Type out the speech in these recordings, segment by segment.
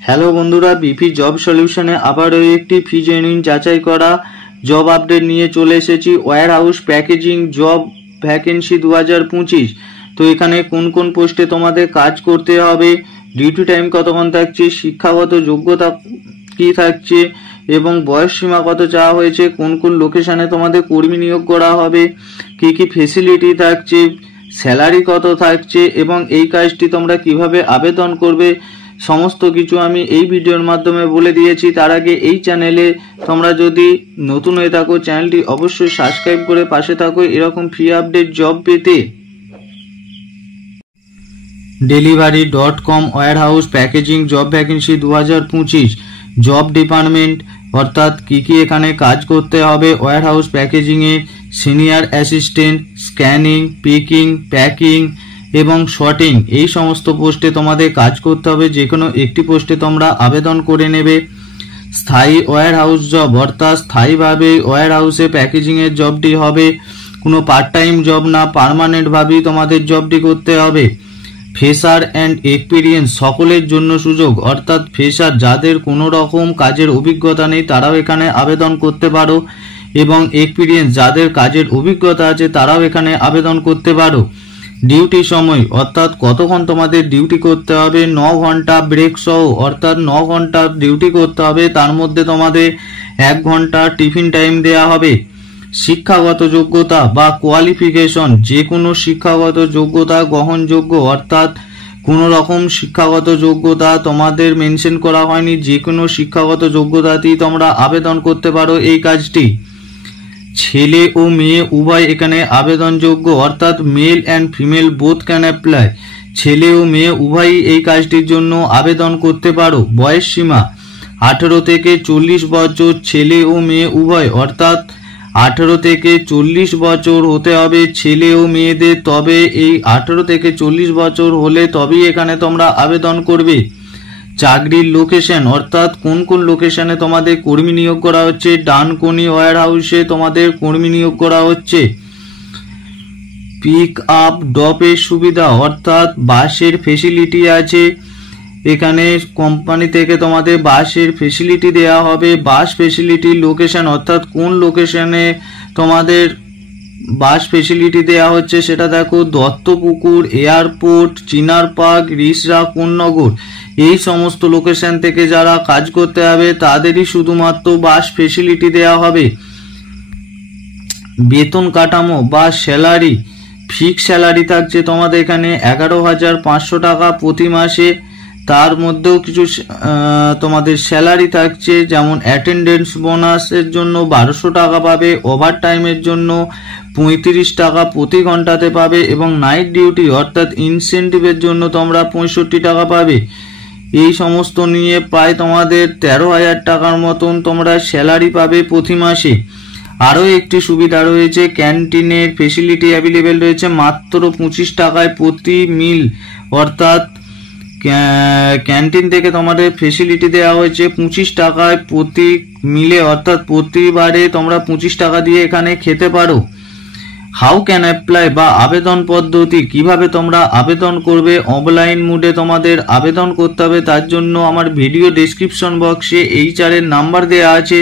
Hello বন্ধুরা, BP job সলিউশনে আবারও একটি ফি জেনুইন যাচাই করা জব আপডেট নিয়ে চলে এসেছি। Warehouse packaging job vacancy 2025। তো এখানে কোন কোন পোস্টে তোমাদের কাজ করতে হবে, ডিউটি টাইম কতক্ষণ থাকছে, শিক্ষাগত যোগ্যতা কি থাকছে এবং বয়স সীমা কত চাওয়া হয়েছে, কোন কোন লোকেশনে তোমাদের কর্মী নিয়োগ করা হবে, কি কি ফেসিলিটি থাকছে, স্যালারি কত থাকছে এবং এই কাজটি তোমরা কিভাবে আবেদন করবে, সমস্ত কিছু আমি এই ভিডিওর মাধ্যমে বলে দিয়েছি। তার আগে এই চ্যানেলে তোমরা যদি নতুন হয়ে থাকো চ্যানেলটি অবশ্যই সাবস্ক্রাইব করে পাশে থাকো এরকম ফ্রি আপডেট জব পেতে। delivery.com warehouse packaging job vacancy 2025 job department, অর্থাৎ কি কি এখানে কাজ করতে হবে। ওয়্যার হাউস প্যাকেজিংয়ে senior assistant, scanning, picking, packing এবং শর্টিং, এই সমস্ত পোস্টে তোমাদের কাজ করতে হবে। যে কোনো একটি পোস্টে তোমরা আবেদন করে নেবে। স্থায়ী ওয়্যার হাউস জব, অর্থাৎ স্থায়ীভাবে ওয়্যার হাউসে প্যাকেজিংয়ের জবটি হবে, কোনো পার্ট টাইম জব না, পার্মানেন্টভাবেই তোমাদের জবটি করতে হবে। ফ্রেশার অ্যান্ড এক্সপিরিয়েন্স সকলের জন্য সুযোগ, অর্থাৎ ফ্রেশার যাদের কোনো রকম কাজের অভিজ্ঞতা নেই তারাও এখানে আবেদন করতে পারো এবং এক্সপিরিয়েন্স যাদের কাজের অভিজ্ঞতা আছে তারাও এখানে আবেদন করতে পারো। ডিউটি সময়, অর্থাৎ কতক্ষণ তোমাদের ডিউটি করতে হবে, 9 ঘন্টা ব্রেক সহ, অর্থাৎ 9 ঘন্টা ডিউটি করতে হবে, তার মধ্যে তোমাদের 1 ঘন্টা টিফিন টাইম দেওয়া হবে। শিক্ষাগত যোগ্যতা বা কোয়ালিফিকেশন, যে কোনো শিক্ষাগত যোগ্যতা গ্রহণযোগ্য, অর্থাৎ কোনো রকম শিক্ষাগত যোগ্যতা তোমাদের মেনশন করা হয়নি, যে কোনো শিক্ষাগত যোগ্যতাতেই তোমরা আবেদন করতে পারো এই কাজটি। ছেলে ও মেয়ে উভয় এখানে আবেদনযোগ্য, অর্থাৎ male and female both can apply, ছেলে ও মেয়ে উভয়ই এই কাজটির জন্য আবেদন করতে পারো। বয়স সীমা 18 থেকে 40 বছর, ছেলে ও মেয়ে উভয়, অর্থাৎ 18 থেকে 40 বছর হতে হবে ছেলে ও মেয়েদের, তবে এই 18 থেকে 40 বছর হলে তবেই এখানে তোমরা আবেদন করবে। চাকরির লোকেশন, অর্থাৎ কোন কোন লোকেশনে তোমাদের কর্মী নিয়োগ করা হচ্ছে। ডানকুনি ওয়্যার হাউসে তোমাদের কর্মী নিয়োগ করা হচ্ছে। পিক আপ ড্রপের সুবিধা, অর্থাৎ বাসের ফেসিলিটি আছে এখানে, কোম্পানি থেকে তোমাদের বাসের ফেসিলিটি দেওয়া হবে। বাস ফেসিলিটির লোকেশন, অর্থাৎ কোন লোকেশনে তোমাদের বাস ফেসিলিটি দেওয়া হচ্ছে সেটা দেখো। দত্তপুকুর, এয়ারপোর্ট, চিনার পার্ক, রিসরা, কোন্নগর, এই সমস্ত লোকেশন থেকে যারা কাজ করতে হবে তাদেরই শুধুমাত্র বাস ফেসিলিটি দেওয়া হবে। বেতন কাঠামো বা স্যালারি, ফিক্স স্যালারি থাকছে তোমাদের এখানে 11,500 টাকা প্রতি মাসে। তার মধ্যেও কিছু তোমাদের স্যালারি থাকছে, যেমন অ্যাটেন্ডেন্স বোনাসের জন্য 1200 টাকা পাবে, ওভার টাইমের জন্য 35 টাকা প্রতি ঘন্টাতে পাবে এবং নাইট ডিউটি অর্থাৎ ইনসেন্টিভের জন্য তোমরা 65 টাকা পাবে। এই সমস্ত নিয়ে প্রায় তোমাদের 13,000 টাকার মতন তোমরা স্যালারি পাবে প্রতি মাসে। আরও একটি সুবিধা রয়েছে, ক্যান্টিনের ফেসিলিটি অ্যাভেলেবেল রয়েছে মাত্র 25 টাকায় প্রতি মিল, অর্থাৎ ক্যান্টিন থেকে তোমাদের ফেসিলিটি দেওয়া হয়েছে 25 টাকায় প্রতি মিলে, অর্থাৎ প্রতিবারে তোমরা 25 টাকা দিয়ে এখানে খেতে পারো। হাউ ক্যান অ্যাপ্লাই বা আবেদন পদ্ধতি, কিভাবে তোমরা আবেদন করবে। অফলাইন মোডে তোমাদের আবেদন করতে হবে, তার জন্য আমার ভিডিও ডেসক্রিপশন বক্সে HR এর নাম্বার দেওয়া আছে,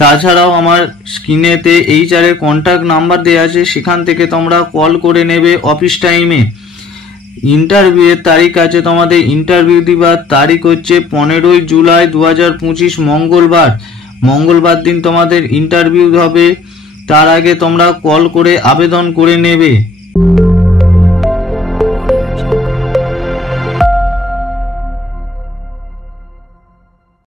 তাছাড়াও আমার স্ক্রিনেতে HR এর কন্ট্যাক্ট নাম্বার দেওয়া আছে, সেখান থেকে তোমরা কল করে নেবে অফিস টাইমে। ইন্টারভিউয়ের তারিখ আছে তোমাদের, ইন্টারভিউ দিবার তারিখ হচ্ছে 15 জুলাই 2025 মঙ্গলবার দিন তোমাদের ইন্টারভিউ হবে। তার আগে তোমরা কল করে আবেদন করে নেবে।